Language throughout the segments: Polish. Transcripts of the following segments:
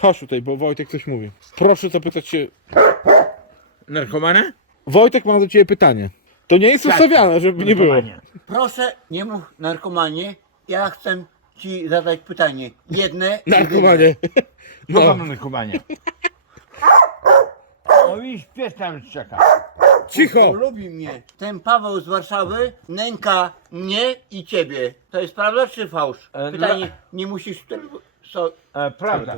Chodź tutaj, bo Wojtek coś mówi. Proszę zapytać się. Narkomana? Wojtek ma do ciebie pytanie. To nie jest ustawiane, żeby nie było. Narkomanie. Proszę, nie mów narkomanie. Ja chcę ci zadać pytanie. Jedne. Narkomanie. No. No. Narkomanie? O i pies tam czeka. Cicho! lubi mnie. Ten Paweł z Warszawy nęka mnie i ciebie. To jest prawda czy fałsz? E, Pytanie, nie musisz... So, E, prawda.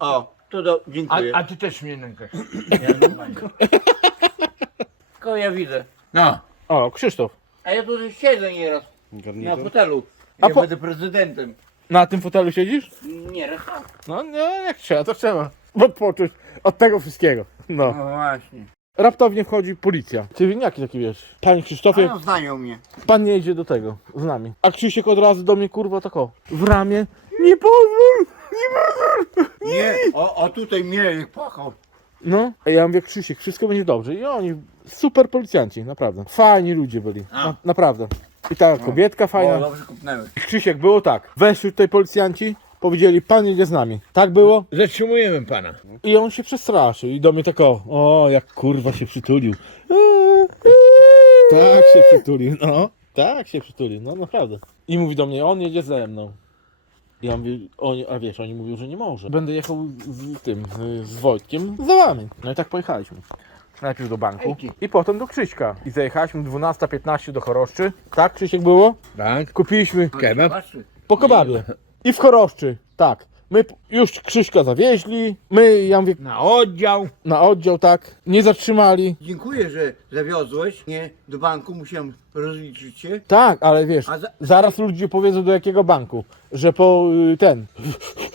o, to do, A, dziękuję. a ty też mnie nękasz. Ja normalnie. Tylko ja widzę. No. O, Krzysztof. A ja tu siedzę nieraz na fotelu. A Ja po- będę prezydentem. Na tym fotelu siedzisz? Nieraz tak. No nie, jak trzeba, to trzeba. Odpocząć od tego wszystkiego. No. No właśnie. Raptownie wchodzi policja. Cywilniaki taki wiesz. Panie Krzysztofie, A znają mnie. pan nie idzie do tego z nami. A Krzysiek od razu do mnie kurwa tako. W ramię. Nie pozwól! Nie, o, o tutaj mnie jak płakał. No, a ja mówię, Krzysiek, wszystko będzie dobrze. I oni, super policjanci, naprawdę. Fajni ludzie byli, A. na, naprawdę. I ta kobietka O, fajna. dobrze kupnęły. Krzysiek, było tak. Weszli tutaj policjanci, powiedzieli, pan jedzie z nami. Tak było? Zatrzymujemy pana. I on się przestraszył. I do mnie tak o, o jak kurwa się przytulił. Tak się przytulił, no. Tak się przytulił, no naprawdę. I mówi do mnie, on jedzie ze mną. I ja mówię, oni, a wiesz, oni mówią, że nie może. Będę jechał z tym, z Wojtkiem za wami. No i tak pojechaliśmy. Najpierw do banku Ejki. i potem do Krzyśka. I zajechaliśmy 12.15 do Choroszczy. Tak, Krzysiek było? Tak. Kupiliśmy Kebab? Po kebabie. I w Choroszczy, tak. My już Krzyśka zawieźli, my, ja mówię, Na oddział. na oddział, tak, nie zatrzymali. Dziękuję, że zawiozłeś mnie do banku, musiałem rozliczyć się. Tak, ale wiesz, A za- zaraz ludzie powiedzą do jakiego banku, że po y, ten.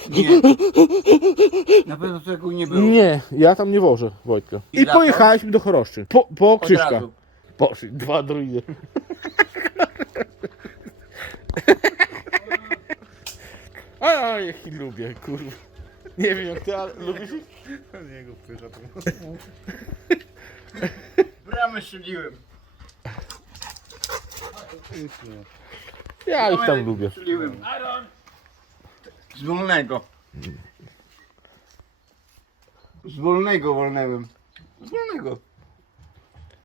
Nie. Na pewno tego nie było. Nie, ja tam nie wożę, Wojtka. I I za to? pojechaliśmy do Choroszczy, po, po Od Krzyśka. razu. Poszli, dwa druidy. A ich lubię, kurwa. Nie wiem jak ty, ale lubisz ich? Niego wpycha tu. Bramę strzeliłem. Ja ich tam lubię. Strzeliłem. Z wolnego. Z wolnego wolnęłem. Z wolnego.